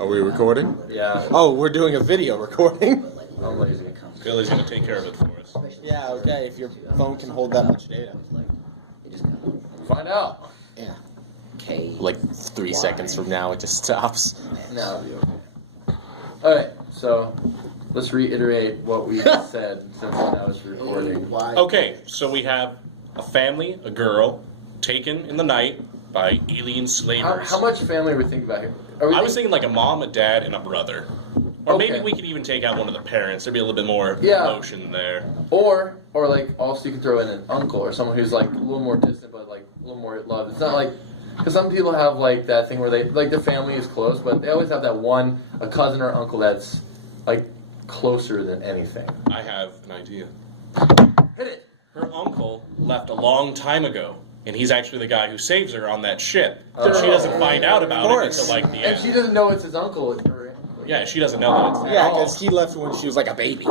Are we recording? Yeah. Oh, we're doing a video recording. I'm lazy. Billy's gonna take care of it for us. Yeah, okay, if your phone can hold that much data. Find out. Yeah. Like 3 seconds from now, it just stops. No, it'll be okay. Alright, so let's reiterate what we said since now it's recording. Okay, so we have a family, a girl, taken in the night by alien slavers. How much family are we thinking about here? I was thinking like a mom, a dad, and a brother. Or Okay. maybe we could even take out one of the parents. There'd be a little bit more Yeah. emotion there. Or like also you can throw in an uncle or someone who's like a little more distant but like a little more loved. It's not like because some people have like that thing where they like their family is close, but they always have that one a cousin or uncle that's like closer than anything. I have an idea. Hit it. Her uncle left a long time ago, and he's actually the guy who saves her on that ship. So she doesn't find out about it until like the And she end. doesn't know it's his uncle. Yeah, she doesn't know that it's Yeah, because he left when she was like a baby.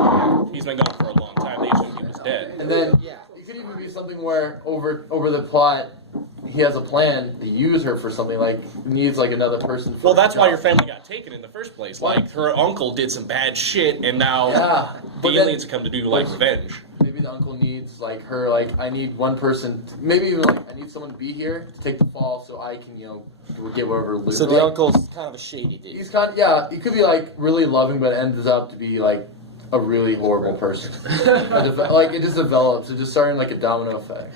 He's been gone for a long time. They assumed he was dead. And then Yeah. it could even be something where over the plot he has a plan to use her for something like needs like another person. For Well, that's why a your job. family got taken in the first place. Like, her uncle did some bad shit, and now Yeah, but the then- aliens come to do, like, revenge. Maybe the uncle needs like her like I need one person. Maybe even like I need someone to be here to take the fall so I can get whatever. Loot. So the Like, uncle's kind of a shady dude. he's kind of he could be like really loving but ends up to be like a really horrible person. Like it just develops. It just starting like a domino effect.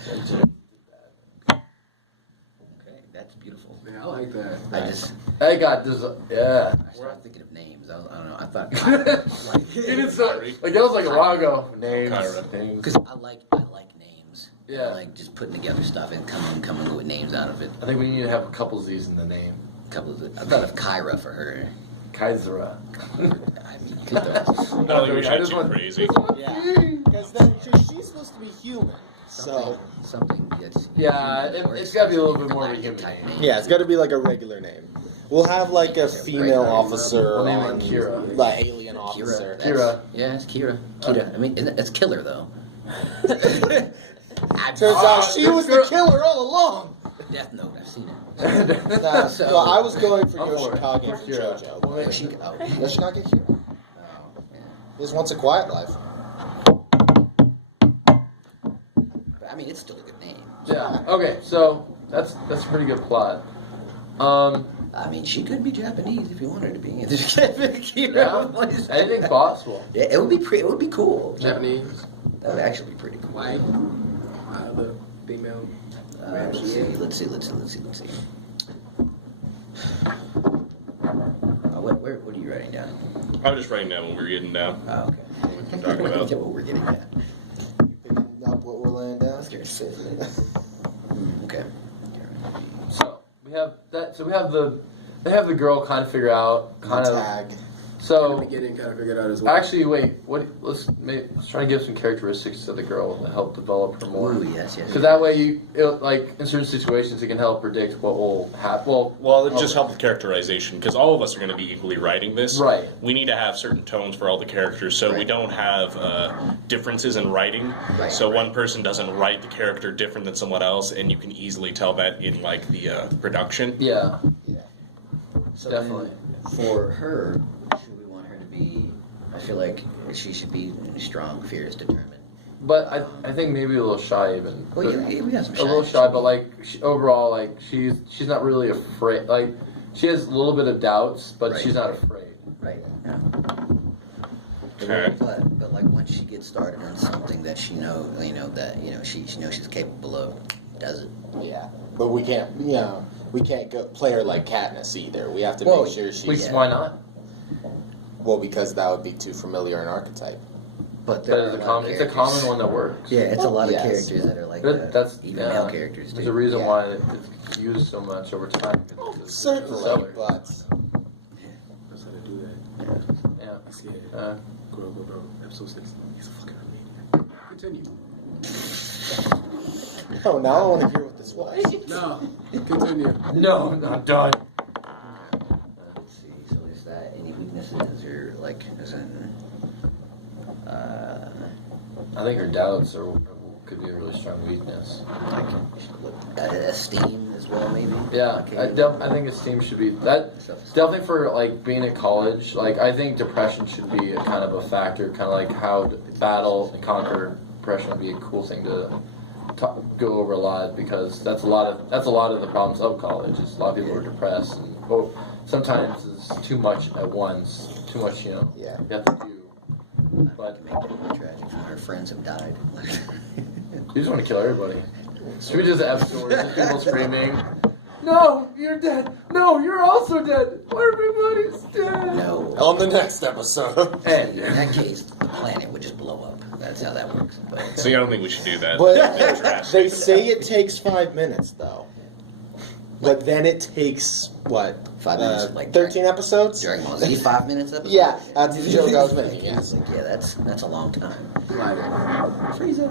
Okay, that's beautiful. Yeah, I like that. I got this. Yeah. I started thinking of names. I don't know. I thought You did so, like that was like a while ago. Names. Kyra. Names. because I like names. Yeah. I like just putting together stuff and coming with names out of it. I think we need to have a couple Z's in the name. I thought of Kyra for her. Kaisera. I mean, I don't think we should get too crazy. Yeah. Because then she's supposed to be human. So. something that's Yeah, it's gotta be a little bit more of a galactic human type name. Yeah, it's got to be like a regular name. We'll have like a female officer, We'll name her on Kira. the alien Kira. officer. That's- Kira. Yeah, it's Kira. Kira. I mean, it's killer though. Turns out she was the killer all along. Death Note. I've seen it. Nah, So- well, I was going for I'm for it. Yoshikage For from Kira. JoJo. Well, But she. Oh, Yoshikage Kira. oh, yeah. He just wants a quiet life. But I mean, it's still a good name. Yeah. Okay, so that's a pretty good plot. I mean, she could be Japanese if you want her to be. Kira. Anything's possible. Yeah, it would be it would be cool. Japanese, That would actually be pretty cool. white, the female. Let's see. What are you writing down? I was just writing down what we were getting down. Oh, okay. What you're talking about. What we're getting at. Picking up what we're laying down. Okay. So we have that. So they have the girl kind of figure out kind of. Tag. In the So beginning, kind of figured out as well. actually, wait. Let's try and give some characteristics to the girl to help develop her more. Ooh, yes. Because that way, like in certain situations, it can help predict what will happen. Well, it just helped with characterization, because all of us are going to be equally writing this. Right. We need to have certain tones for all the characters, so we don't have differences in writing. Right, So right. one person doesn't write the character different than someone else, and you can easily tell that in, like, the production. Yeah. So Definitely. then, for her, should we want her to be? I feel like she should be strong, fierce, determined. But I think maybe a little shy even. Well, yeah, we got some A shy. little shy, but like overall, like she's not really afraid. Like she has a little bit of doubts, but Right. she's not afraid. Right. Yeah. Okay. But like once she gets started on something that she knows she knows she's capable of, does it? Yeah, but we can't. We can't go play her like Katniss either. We have to Well, make sure she's. Yeah. Why not? Well, because that would be too familiar an archetype. But But there it's are a a lot common. of It's a common characters- one that works. Yeah, it's a lot of Yes. characters that are like That's even yeah, male characters There's too. a reason Yeah. why it's used so much over time. It's Certainly, seller. but That's how to do that. Yeah. He's scared. Uh, Bro. Episode 6. He's a fucking Armenian. Continue. oh, now I want to hear what this was. No. Continue. no, I'm done. Let's see. So is that any weaknesses or like as in? I think her doubts are could be a really strong weakness. Like, esteem as well, maybe. Yeah, I think esteem should be that. Definitely for like being in college. Like I think depression should be a kind of a factor. Kind of like how to battle and conquer depression would be a cool thing to go over a lot, because that's a lot of the problems of college. Is a lot of people are depressed, and sometimes it's too much at once. Too much, Yeah. you have to do. But Make it more tragic when our friends have died. you just want to kill everybody. Should we just have stories of people screaming, "No, you're dead! No, you're also dead! Everybody's dead!" No. On the next episode. And In that case, the planet would just blow up. That's how that works. But, See, I don't think we should do that. But they say it takes 5 minutes, though. But then it takes, what? 5 minutes, like 13 episodes? Dragon Ball Z 5 minutes episode? Yeah, that's the joke I was making, yes. Like, yeah, that's a long time. Like, Frieza.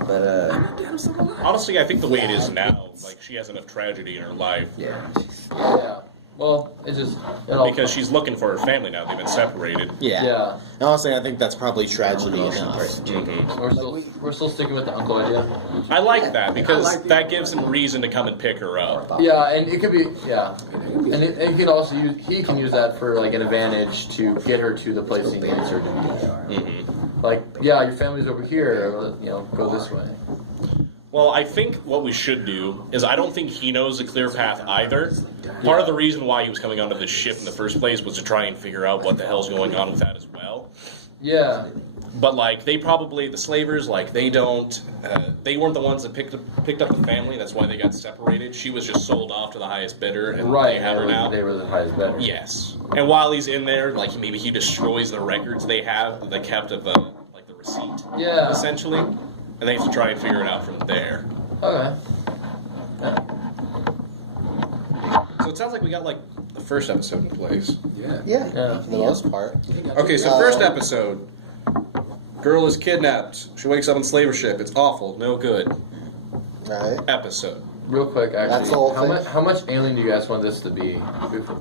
But damn, so alive. Honestly, I think the way it is now, like, she has enough tragedy in her life yeah. yeah, well, it's just because she's looking for her family now. They've been separated. yeah. Honestly, I think that's probably tragedy Emotional enough. person, Jacob. Mhm. We're still sticking with the uncle idea. I like that because I like the that gives him reason to come and pick her up. Yeah, and it could be and it can also he can use that for like an advantage to get her to the place he needs her to be. Hmm. Like, yeah, your family's over here. Go this way. Well, I think what we should do is I don't think he knows the clear path either. Part of the reason why he was coming onto this ship in the first place was to try and figure out what the hell's going on with that as well. Yeah, But like the slavers, like they weren't the ones that picked up the family. That's why they got separated. She was just sold off to the highest bidder, and right. they have her now. They were the highest bidder. Yes, and while he's in there, like maybe he destroys the records they have, they kept of the receipt, Yeah. essentially, and they have to try and figure it out from there. Okay. So it sounds like we got like the first episode in place. Yeah. Yeah, Yeah. for the most part. Okay, so first episode, girl is kidnapped. She wakes up on slave ship. It's awful, no good. Right? Episode. Real quick, actually, That's the whole thing. how much alien do you guys want this to be?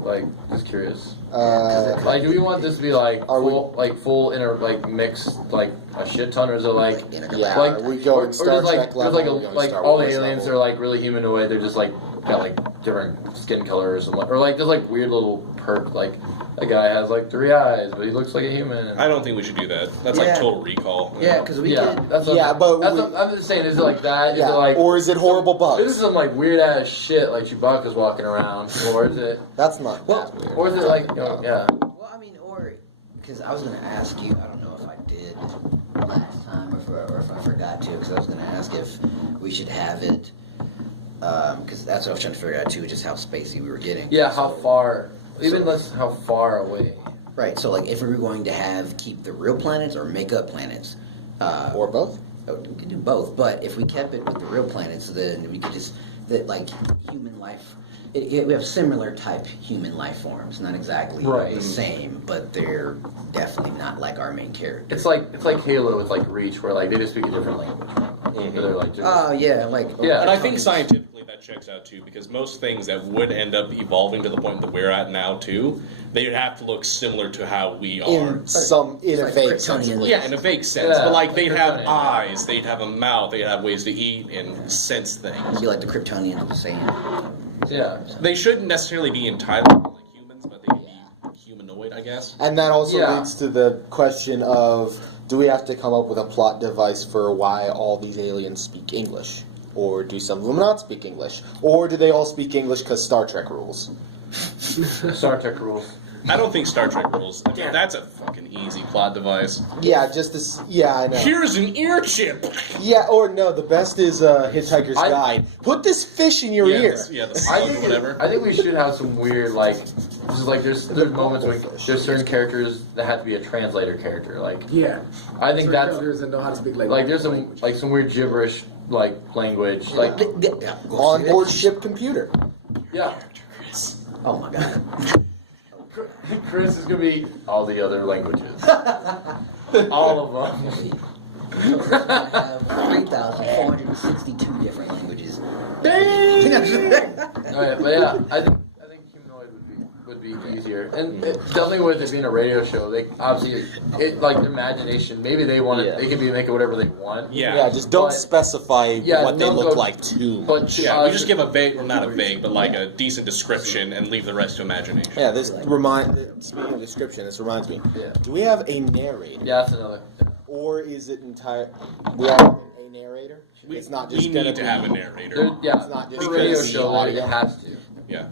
Like, just curious. Like, Do we want this to be like Are we- full mixed like a shit ton, or is it like yeah, like are we going Star just Trek level? like Are we going like Star all the Wars aliens level? are like really humanoid. They're just like got like different skin colors or like just like weird little perk. Like a guy has like 3 eyes, but he looks like a human. I don't think we should do that. That's like Yeah. Total Recall. Yeah, because we Yeah, did. that's what Yeah, but that's we- what, I'm just saying. Is it like that? Is Yeah, it like or is it horrible This is bugs? some like weird ass shit like Chewbacca's walking around, or is it? That's not Well, that weird. Or is it like yeah? Well, I mean, or because I was going to ask you, I don't know if I did last time or if I forgot to, because I was going to ask if we should have it, because that's what I was trying to figure out too, just how spacey we were getting. Yeah, how So- far? Even less how far away. Right, so like if we were going to keep the real planets or make up planets, Or both? we could do both, but if we kept it with the real planets, then we could just, like human life, we have similar type human life forms, not exactly Right. the same, but they're definitely not like our main character. It's like Halo with like Reach, where like they just speak a different language. Where they're like, Oh yeah, like Yeah. And I think scientifically that checks out too, because most things that would end up evolving to the point that we're at now too, they would have to look similar to how we are. In a like vague Kryptonian. sense. Yeah, in a vague sense. Yeah, But like like they'd have Kryptonian. eyes, they'd have a mouth, they'd have ways to eat and sense things. It'd be like the Kryptonians of the sand. yeah. They shouldn't necessarily be entirely like humans, but they can be humanoid, I guess. And that also Yeah. leads to the question of, do we have to come up with a plot device for why all these aliens speak English? Or do some of them not speak English? Or do they all speak English because Star Trek rules? Star Trek rules. I don't think Star Trek rules. I mean, that's a fucking easy plot device. Yeah, just this. Yeah, I know. Here's an ear chip. Yeah, or no, the best is Hitchhiker's I- Guide. Put this fish in your ear. Yeah, the I slug or think whatever. I think we should have some weird like. Just like there's moments when there's certain characters that have to be a translator character. Like Yeah. I think Certain that's characters that know how to speak like there's some weird gibberish like language like On board ship computer. yeah. Oh my god. Chris is gonna be all the other languages. All of them. We're gonna have 3,462 different languages. Alright, but yeah, I think humanoid would would be easier, and definitely with it being a radio show, they obviously like their imagination. Maybe they want it. They can make it whatever they want. Yeah, just don't specify what they don't look go- like too But much. Yeah, we just give a vague, well, not a vague, but like a decent description and leave the rest to imagination. Yeah, speaking of description, this reminds me. Yeah. Do we have a narrator? Yeah, that's another. Or is it entire? We have a narrator. It's not just We gonna need to be. have a narrator. Yeah, It's not just for a radio because show, audio. it has to. Yeah.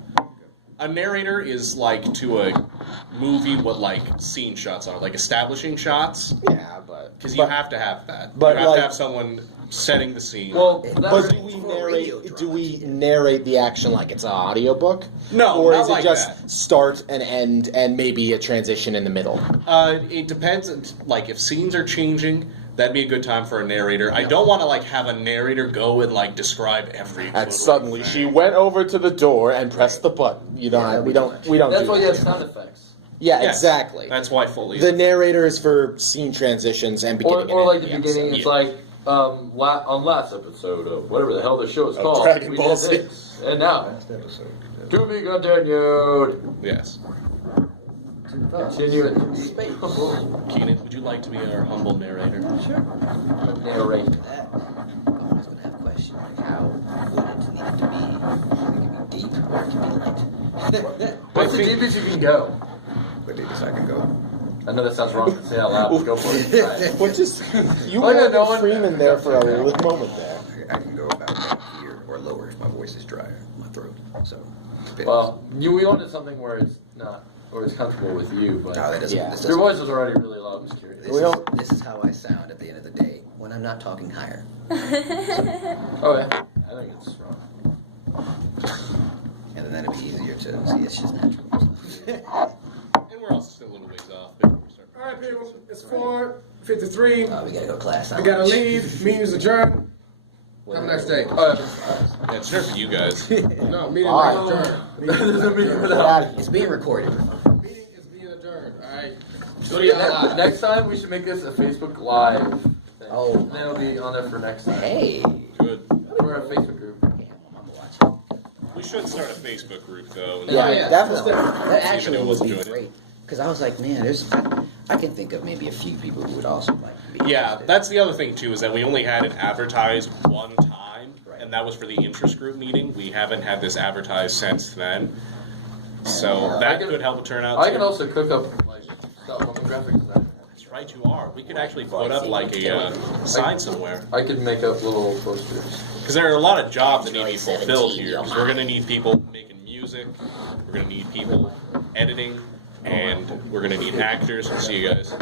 A narrator is like to a movie what like scene shots are, like establishing shots, Yeah, but because you have to have that. but you have like- to have someone setting the scene. Well, But that's do we for radio narrate? dramas. Do we narrate the action like it's an audiobook? No, or not is it like just that. start and end and maybe a transition in the middle? It depends. Like if scenes are changing, that'd be a good time for a narrator. I don't want to like have a narrator go and like describe every. And little suddenly thing. she went over to the door and pressed the button. You don't. We don't. that's do why you that. have sound effects. Yeah, Yes, exactly. That's why Foley. The narrator is for scene transitions and beginning. Or and like end the of beginning, episode. it's like on last episode of whatever the hell the show is Of called. Dragon we Ball did Z. this, and now Last episode. to be continued. Yes. Continue it. Space. Keenan, would you like to be our humble narrator? Narrate. That, I'm just gonna have a question like how would it need it to be? It can be deep or it can be light. What's the deepest you can go? Where deepest I can go? I know that sounds wrong to say out loud, but go for it. Try it. What just you Oh, yeah, wanted no one- Freeman there for a little moment there. I can go about down here or lower if my voice is dry, my throat. So. depends. Well, we wanted something where it's not, where it's comfortable with you, but no, that doesn't. Yeah. This your doesn't. voice was already really loud. I'm just curious. This is how I sound at the end of the day when I'm not talking higher. Oh yeah, I think it's wrong. And then it'd be easier to see it's just natural. And we're also still a little ways off. Before we start. All right, people. It's 4:53. We gotta go to class. I gotta leave. Meeting's adjourned. Have a nice day. Yeah, it's there for you guys. No, meeting All is right. adjourned. There's a meeting Get without. out of here. It's being recorded. Meeting is being adjourned. All right. So yeah, next time we should make this a Facebook Live thing. Oh. And then it'll be on there for next time. Hey. Good. For our Facebook group. Yeah, I'm watching. We should start a Facebook group though. Yeah, yeah. that was No, that See if actually anyone would wants to be join in. great. Because I was like, man, I can think of maybe a few people who would also like to be. Yeah, interested. that's the other thing too, is that we only had it advertised one time, Right. and that was for the interest group meeting. We haven't had this advertised since then. So that could help the turnout I too. can also cook up like stuff on the graphic design. That's right, you are. We could actually put up like a sign somewhere. I could make up little posters. Because there are a lot of jobs that need to be fulfilled here. Because we're going to need people making music, we're going to need people editing, and we're going to need actors. See you guys.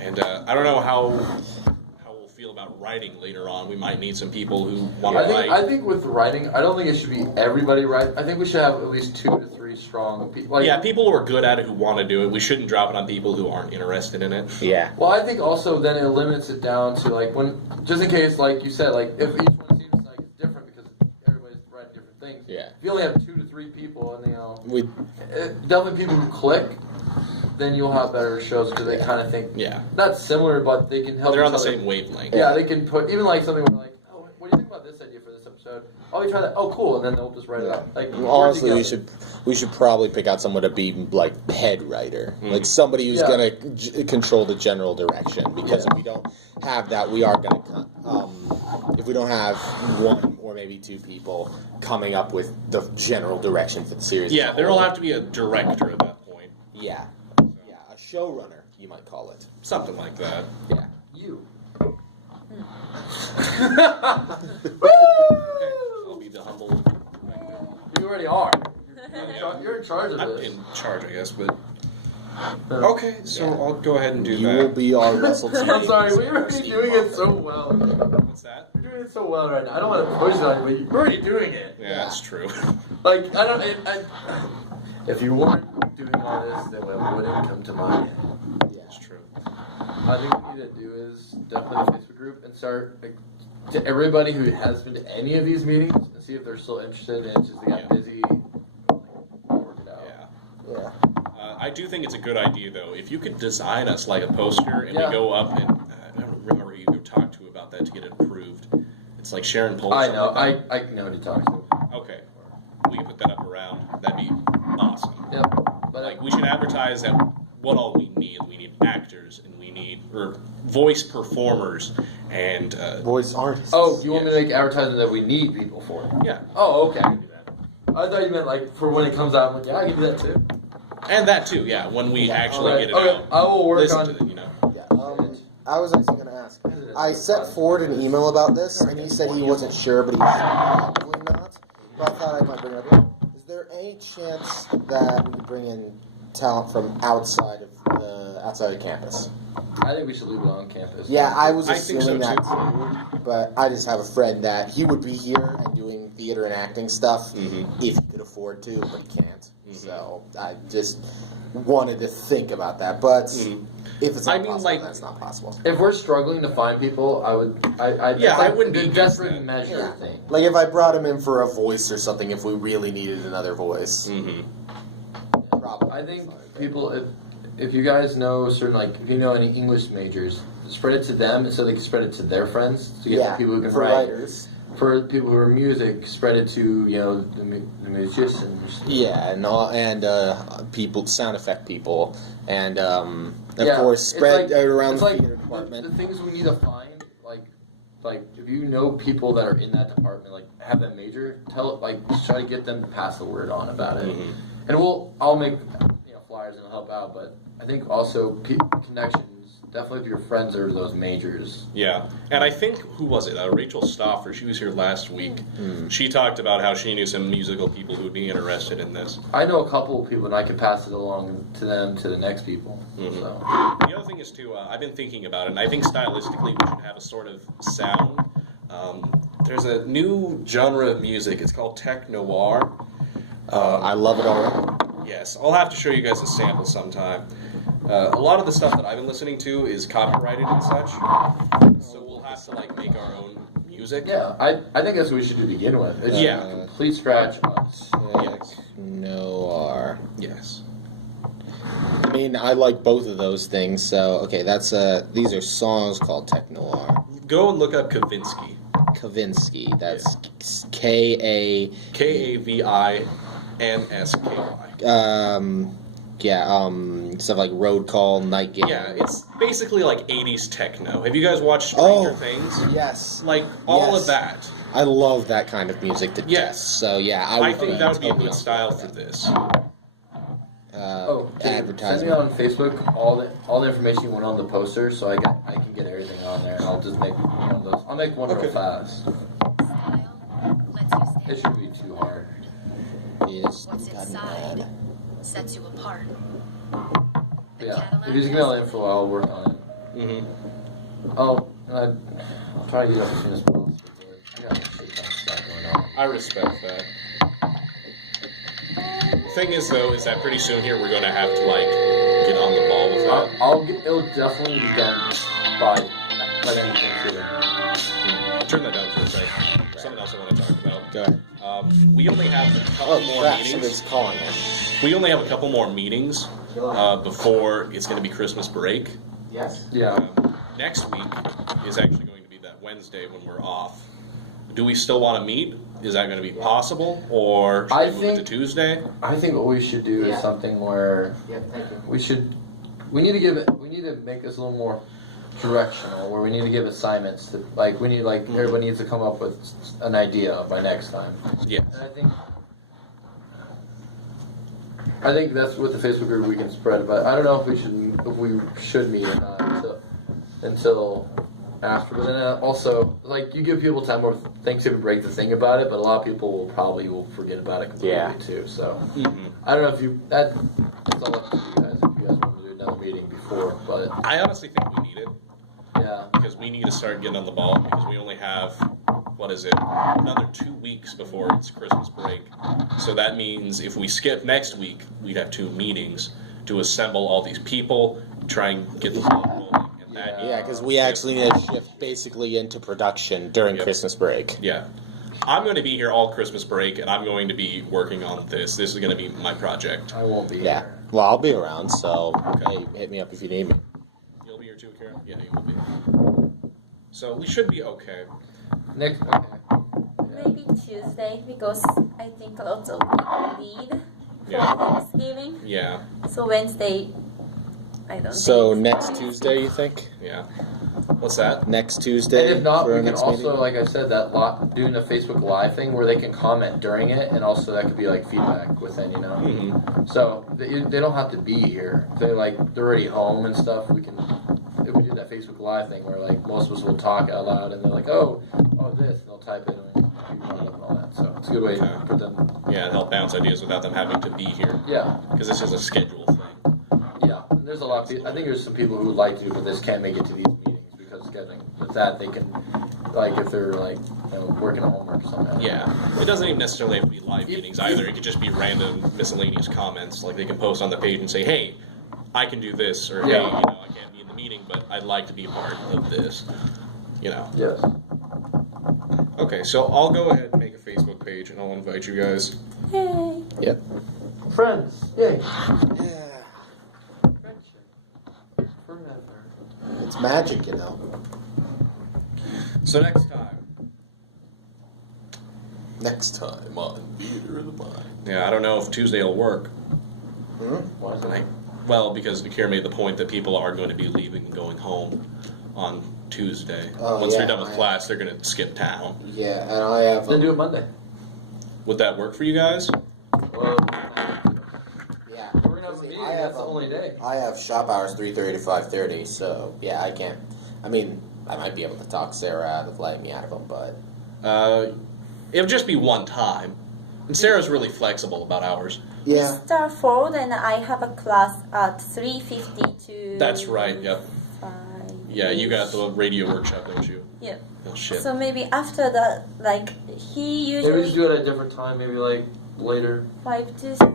And I don't know how we'll feel about writing later on. We might need some people who want to write. I think with writing, I don't think it should be everybody write. I think we should have at least 2 to 3 strong people. Like, Yeah, people who are good at it who want to do it. We shouldn't drop it on people who aren't interested in it. Yeah. Well, I think also then it limits it down to like when, just in case, like you said, like if each one seems like it's different because everybody's writing different things. Yeah. If you only have 2 to 3 people, and We definitely people who click, then you'll have better shows because they kind of think Yeah. not similar, but they can help. They're each on the other. same wavelength. Yeah, they can put even like something where like, oh, what do you think about this idea for this episode? Oh, you try that. Oh, cool, and then they'll just write it out. Like honestly, work we together. should probably pick out someone to be like head writer, Mm. like somebody who's Yeah. gonna control the general direction. Because Yeah. if we don't have that, we are gonna. If we don't have one or maybe 2 people coming up with the general direction for the series. Yeah, there'll have to be a director at that point. Yeah, yeah, a showrunner, you might call it. Something like that. Yeah. You. I'll be the humble. You already are. You're in charge of I'm this. in charge, I guess, but. Okay, so I'll go ahead and do You will that. be our Russell T. I'm sorry, we're already doing it so well. What's that? You're doing it so well right now. I don't want to push on you, but you're already doing it. Yeah, that's true. Like, I don't. If you weren't doing all this, then it wouldn't come to mind. That's true. I think what we need to do is definitely a Facebook group and start like, to everybody who has been to any of these meetings and see if they're still interested. And it's just they got Yeah. busy. Work it out. Yeah. Yeah. I do think it's a good idea, though. If you could design us like a poster and Yeah. we go up and I don't remember who you go talk to about that to get it approved. It's like Sharon Polk. I something know. like I know who to talk to. that. Okay. We can put that up around. That'd be awesome. like we should advertise that what all we need. We need actors and we need voice performers and Voice artists. Oh, you want me to make advertising that we need people for? yeah, Oh, okay. I can do that. I thought you meant like for when it comes out. I'm like, yeah, I can do that too. and that too. Yeah, when we actually Alright, get it okay, out, I will work listen on. to it. You know. Yeah. I was actually going to ask. I sent Ford an email about this, and he said he wasn't sure, but he was probably not. But I thought I might bring it up here. Is there any chance that we could bring in talent from outside of campus? I think we should leave it on campus. Yeah, I was I think assuming so, that too, but I just have a friend that he would be here and doing theater and acting stuff if he could afford to, but he can't. So I just wanted to think about that, but if it's not possible, then it's not possible. If we're struggling to find people, I would. I wouldn't be a against desperate that. measure thing. Like if I brought him in for a voice or something, if we really needed another voice, probably. I think people, if you guys know certain, like, if you know any English majors, spread it to them so they can spread it to their friends to get people who can for write. writers. For people who are music, spread it to the musicians. Yeah, and people, sound effect people, and of Yeah, course it's spread like- around it's the like theater department. The things we need to find, like if you know people that are in that department, like have that major, try to get them to pass the word on about it, and I'll make flyers and help out. But I think also connections. Definitely, if your friends are those majors. Yeah, and I think, who was it? Rachel Stoffer, she was here last week. She talked about how she knew some musical people who would be interested in this. I know a couple of people, and I can pass it along to them, to the next people. So. The other thing is, too, I've been thinking about it, and I think stylistically we should have a sort of sound. There's a new genre of music. It's called tech noir. I love it already. Yes, I'll have to show you guys a sample sometime. A lot of the stuff that I've been listening to is copyrighted and such, so we'll have to make our own music. Yeah, I think that's what we should do to begin with. It should Yeah. be complete scratch us. Yes. Noir. Yes. I mean, I like both of those things. So okay, that's these are songs called tech noir. Go and look up Kavinsky. Kavinsky. That's Kavinsky. Stuff like Road Call, Night Game. Yeah, it's basically like 80s techno. Have you guys watched Stranger Things? Yes. Like all Yes. of that. I love that kind of music to Yes. death. So yeah, I think that would be a totally good on style board for with that. this. Send me Advertisement. on Facebook all the information you want on the poster, so I can get everything on there, and I'll just make one of those. I'll make one real fast. It shouldn't be too hard. Is What's inside sets you apart. Yeah, if you just give me all the info, I'll work on it. Mm-hmm. I'll try to get up as soon as possible. I got shit ton of stuff going on. I respect that. The thing is, though, is that pretty soon here we're going to have to, get on the ball with that. It'll definitely be done by the end of Thanksgiving. Turn that down for a second. Something else I want to talk about. Go ahead. We only have a couple more crap, meetings. somebody's calling us. We only have a couple more meetings before it's going to be Christmas break. Yes. Yeah. Next week is actually going to be that Wednesday when we're off. Do we still want to meet? Is that going to be possible, or should we move it to Tuesday? I think what we should do is something where we need to make this a little more directional, where we need to give assignments to everybody needs to come up with an idea by next time. Yeah. And I think that's with the Facebook group we can spread, but I don't know if we should meet or not until after. But then also, you give people time over Thanksgiving break to think about it, but a lot of people will forget about it completely too. So I don't know if that's all up to you guys. If you guys want to do another meeting before, but I honestly think we need it. yeah, Because we need to start getting on the ball, because we only have, another 2 weeks before it's Christmas break. So that means if we skip next week, we'd have 2 meetings to assemble all these people, try and get the ball rolling. And that Yeah, because we actually need to shift basically into production during Christmas break. Yeah. I'm going to be here all Christmas break, and I'm going to be working on this. This is going to be my project. I won't be Yeah. here. Well, I'll be around, so hey, hit me up if you need me. You'll be here too, Karen? Yeah, you will be. So we should be okay. Next, okay. Maybe Tuesday, because I think lots of people need for Yeah. Thanksgiving. Yeah. So Wednesday, I don't So think. next Tuesday, you think? Yeah. What's that? Next Tuesday. And if not, for we our can next also, meeting? like I said, doing a Facebook Live thing where they can comment during it, and also that could be like feedback within, you know. Mm-hmm. So they don't have to be here. If they're already home and stuff. If we do that Facebook Live thing where like most of us will talk out loud, and they're like, oh this, and they'll type it and all that. So it's a good way to put them. Yeah, and help bounce ideas without them having to be here. Yeah, Because this is a schedule thing. yeah. And there's a lot. I think there's some people who would like to, but this can't make it to these meetings because scheduling. With that, they can, like, if they're like, working on homework or something. Yeah. It doesn't even necessarily have to be live meetings either. It could just be random miscellaneous comments. Like they can post on the page and say, hey, I can do this, or hey, Yeah. I can't be in the meeting, but I'd like to be a part of this. Yes. Okay, so I'll go ahead and make a Facebook page and I'll invite you guys. Yay. Yep. Friends. Yay. Yeah. Friendship. Forever. It's magic, you know. So next time. Next time on Theater of the Mind. Yeah, I don't know if Tuesday will work. Hmm? Why is it? Well, because Akira made the point that people are going to be leaving and going home on Tuesday. Oh, Once yeah, they're done with I- class, they're going to skip town. Yeah, and I have. Then do it Monday. Would that work for you guys? Well, Yeah. we're gonna have a meeting. That's the only day. I have shop hours 3:30 to 5:30, so yeah, I can't. I mean, I might be able to talk Sarah out of letting me out of them, but It would just be one time. And Sarah's really flexible about hours. yeah. Mr. Ford and I have a class at 3:50 to. That's right, yep. 5. Yeah, you got the radio workshop, don't you? Yeah. Oh, shit. So maybe after that, like he Maybe we just usually do it at a different time. Maybe like later. 5 to 6, or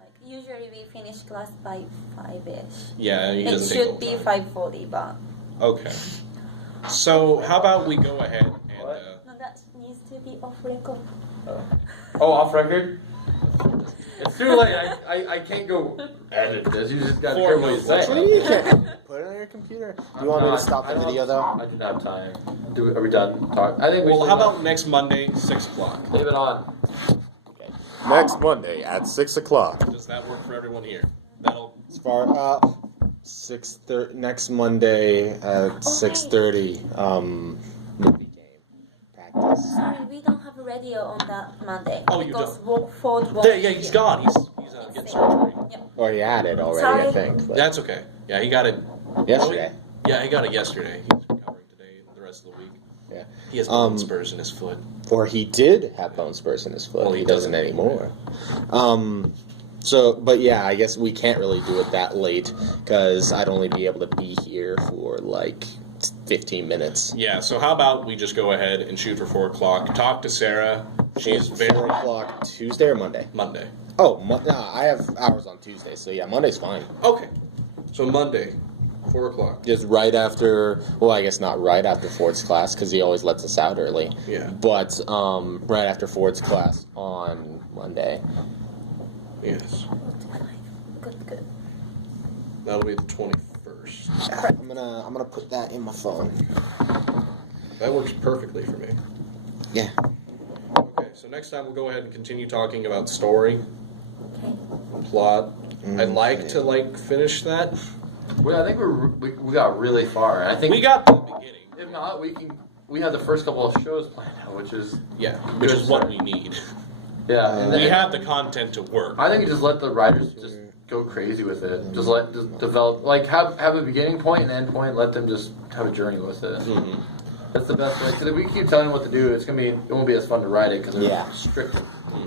like usually we finish class by 5ish. Yeah, he It doesn't take should be the whole time. 5:40, but Okay. So, how about we go ahead and... no, that needs to be off record. Oh, off record? It's too late. I can't go edit this. You just got to hear what you say. What do you can't put it on your computer? Do you want me to stop the video though? I do not have time. Are we done? Talk. I think we. Well, should how about next Monday, 6 o'clock? leave it on? Next Monday at 6 o'clock. Does that work for everyone here? That'll... As far 6:30 next Monday at 6:30. Movie game practice. Sorry, we don't have a radio on that Monday. Oh, you because don't? Ford won't Yeah, he's be gone. He's getting surgery. Yep. Or he had it already, Sorry. I think. But That's okay. Yeah, he got it... yesterday. Yeah, he got it yesterday. He's recovering today and the rest of the week. Yeah. He has bone spurs in his foot. Or he did have bone spurs in his foot. Well, he he doesn't doesn't anymore. So, but yeah, I guess we can't really do it that late because I'd only be able to be here for like 15 minutes. Yeah, so how about we just go ahead and shoot for 4 o'clock. Talk to Sarah. She's 4 very... o'clock Tuesday or Monday? Monday. Oh, no, I have hours on Tuesday, so yeah, Monday's fine. Okay. So Monday, 4 o'clock. Just right after, well, I guess not right after Ford's class because he always lets us out early. Yeah. But right after Ford's class on Monday. Yes. Good. That'll be the 21st. I'm gonna put that in my phone. That works perfectly for me. Yeah. Okay, so next time we'll go ahead and continue talking about story, Okay. plot. I'd like to finish that. Well, I think we got really far. I think We got to the beginning. If not, we had the first couple of shows planned out, which is Yeah, which is what we need. yeah. And then, We have the content to work. I think you just let the writers just go crazy with it. Just develop, have a beginning point and end point. Let them just have a journey with it. Mhm. That's the best way. Because if we keep telling them what to do, it won't be as fun to write it because they're Yeah. strict.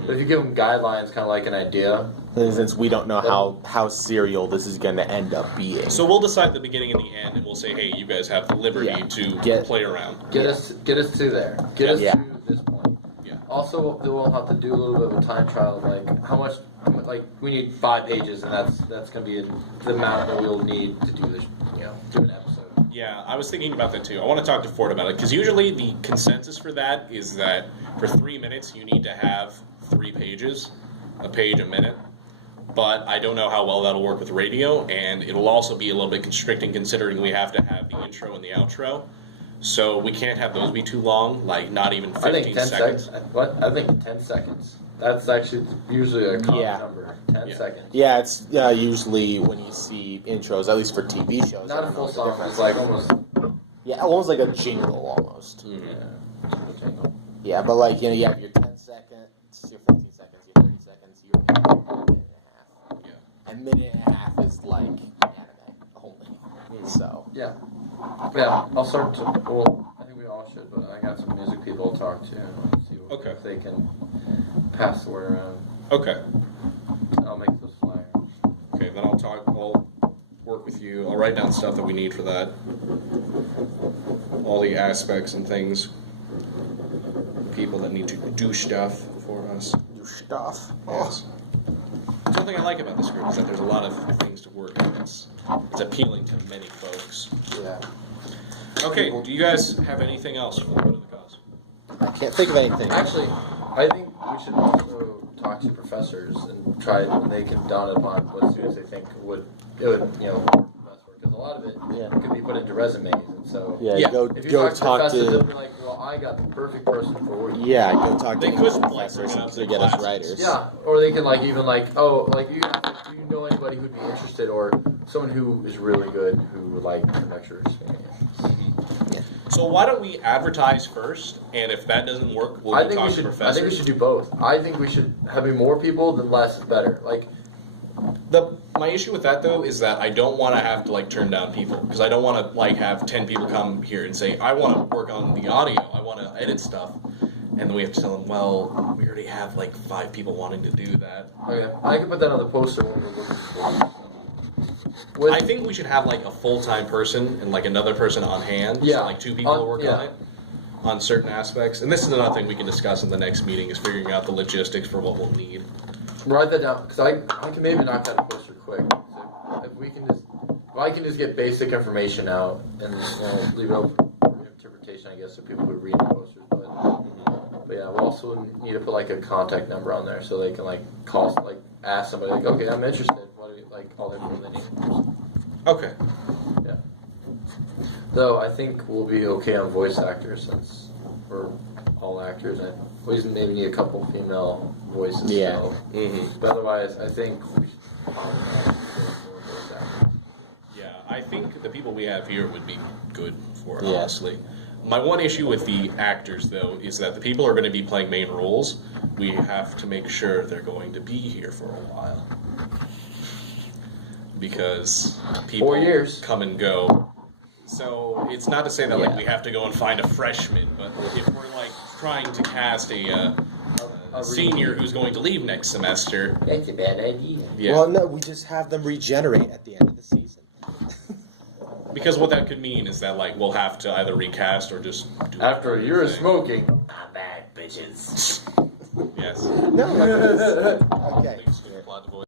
But if you give them guidelines, kind of like an idea. Since we don't know how serial this is gonna end up being. So we'll decide the beginning and the end, and we'll say, hey, you guys have the liberty Yeah. to play around. Get us to there. Get us Yeah. to this point. Yeah. Also, we'll have to do a little bit of a time trial of like how much. Like we need 5 pages, and that's gonna be the amount that we'll need to do this. Do an episode. Yeah, I was thinking about that too. I want to talk to Ford about it, because usually the consensus for that is that for 3 minutes you need to have 3 pages, a page a minute. But I don't know how well that'll work with radio, and it'll also be a little bit constricting considering we have to have the intro and the outro. So we can't have those be too long, like not even 15 I think 10 seconds. seconds. What? I think 10 seconds. That's actually usually a common Yeah. number. 10 seconds. Yeah, it's usually when you see intros, at least for TV shows. I Not a don't know full what the song. difference It's like almost. Yeah, almost like a jingle almost. Yeah. Jingle. Yeah, but like, you have your 10 seconds, your 15 seconds, your 30 seconds, your minute and a half. Yeah. And minute and a half is like anime only. So. Yeah. Yeah. I'll start to. Well, I think we all should, but I got some music people to talk to and see if they can pass the word around. Okay. I'll make those flyers. Okay, then I'll work with you. I'll write down stuff that we need for that. All the aspects and things. People that need to do stuff for us. Do stuff. Yes. One thing I like about this group is that there's a lot of things to work on. It's appealing to many folks. Yeah. Okay, do you guys have anything else for the good of the cause? I can't think of anything. Actually, I think we should also talk to professors and try, and they can dawn upon what students they think would work best for. Because a lot of it could be put into resumes, and so Yeah. Go if you go talk to talk professors, they'll to. be like, "Well, I got the perfect person for work." Yeah, go talk to They English could, like, professors bring it up to in get us classes. writers. Yeah, or they can do you do you know anybody who'd be interested, or someone who is really good who would like the lecturers? So why don't we advertise first, and if that doesn't work, we'll I go think talk we to should. I professors. think we should do both. I think we should having more people than less is better. Like, My issue with that though is that I don't want to have to turn down people because I don't want to have 10 people come here and say I want to work on the audio, I want to edit stuff, and then we have to tell them, well, we already have 5 people wanting to do that. okay, I can put that on the poster when we're looking for. I think we should have a full-time person and another person on hand. Yeah. So, 2 people to work yeah. on it on certain aspects. And this is another thing we can discuss in the next meeting is figuring out the logistics for what we'll need. Write that down because I can maybe knock out a poster quick. So if I can just get basic information out and leave it open for interpretation, I guess, so people would read the posters. But yeah, we'll also need to put a contact number on there so they can call, ask somebody okay, I'm interested. What do you all the information they need? Okay. Yeah. Though I think we'll be okay on voice actors since we're all actors. And we maybe need a couple female voices. Yeah. So. Mm-hmm. But otherwise, I think we should probably have more voice actors. Yeah, I think the people we have here would be good for it, Yeah. honestly. My one issue with the actors, though, is that the people who are going to be playing main roles, we have to make sure they're going to be here for a while. Because people 4 years. come and go. So it's not to say that Yeah. we have to go and find a freshman, but if we're trying to cast a senior who's going to leave next semester, That's a bad idea. yeah. Well, no, we just have them regenerate at the end of the season. Because what that could mean is that we'll have to either recast or just do After a year of thing. smoking, I'm back, bitches. Yes. No. Okay. Please, plot device.